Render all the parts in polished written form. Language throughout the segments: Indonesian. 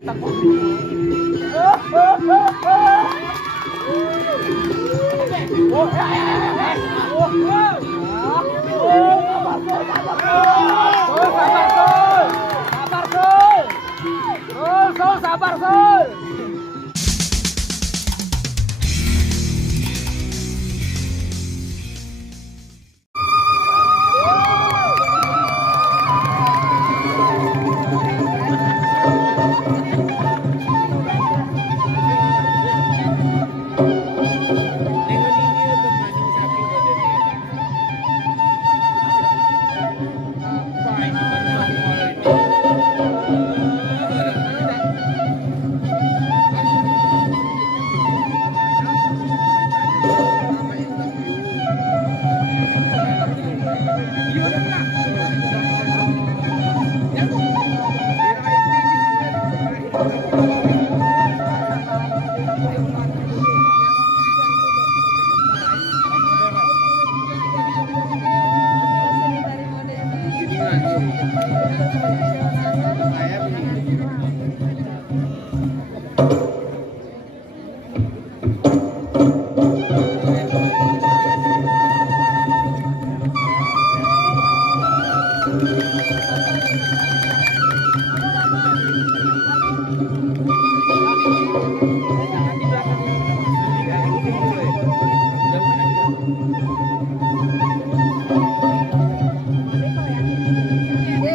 Sabar, Sol.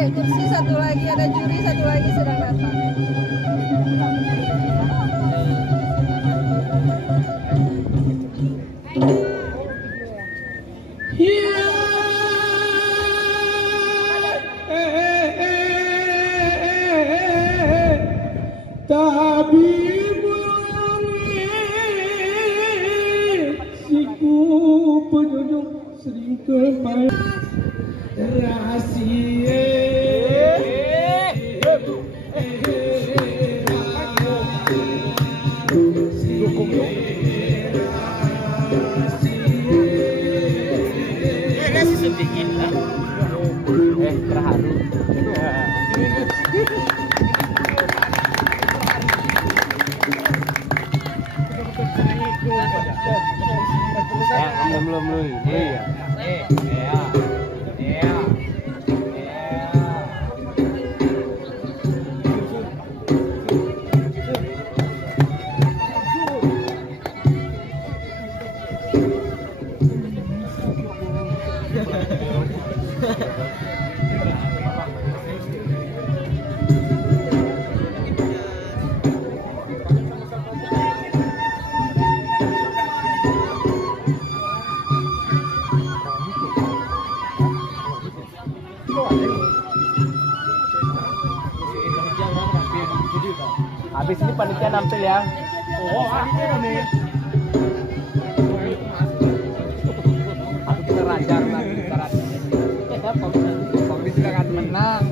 Kursi satu lagi, ada juri satu lagi sedang datang. Siku penjunjung sering kemarin rahasia. Sedikit lah. Terharu. Belum ya. Habis ini panitia nampil ya. Oh, panitia nih. Aku kita rajar lagi ibaratnya. Pokoknya silakan menang.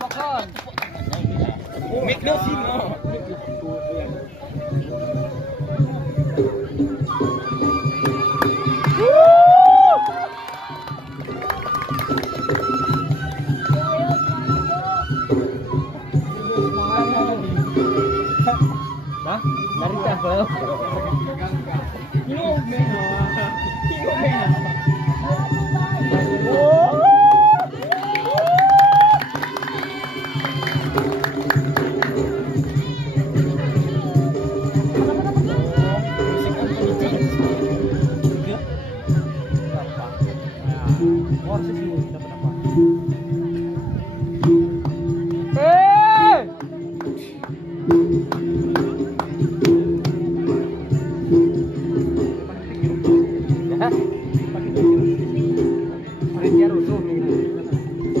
Pokon. Mikno Simo. Dari cakep.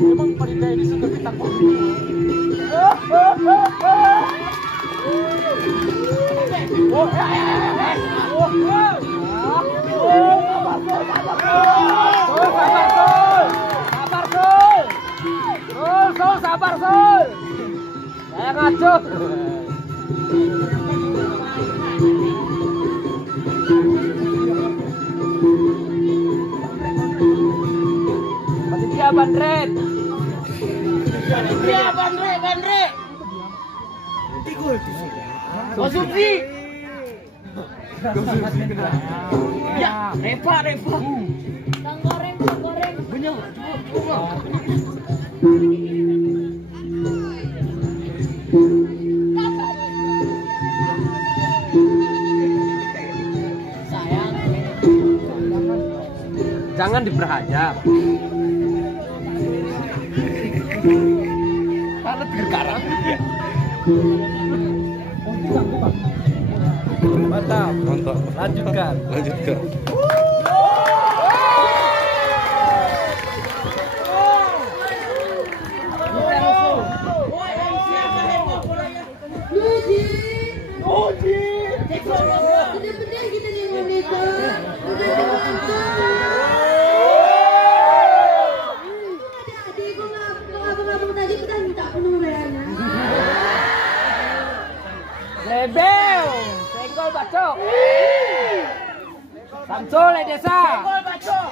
Emang pada ini sudah kita sabar, Sol. Saya ngaco. Panitia Bandret. Iya, Bandre. Konsumsi. Ya, Reva. Kang goreng. Benyang, coba. Sayang. Jangan diperhajam. Karena berkarang. Mantap. Lanjutkan. Bener-bener kita nih wanita. Adik, kok abang-abang tadi kita minta penurunan. Lebel. Senggol bacok. Samsul desa. Senggol bacok.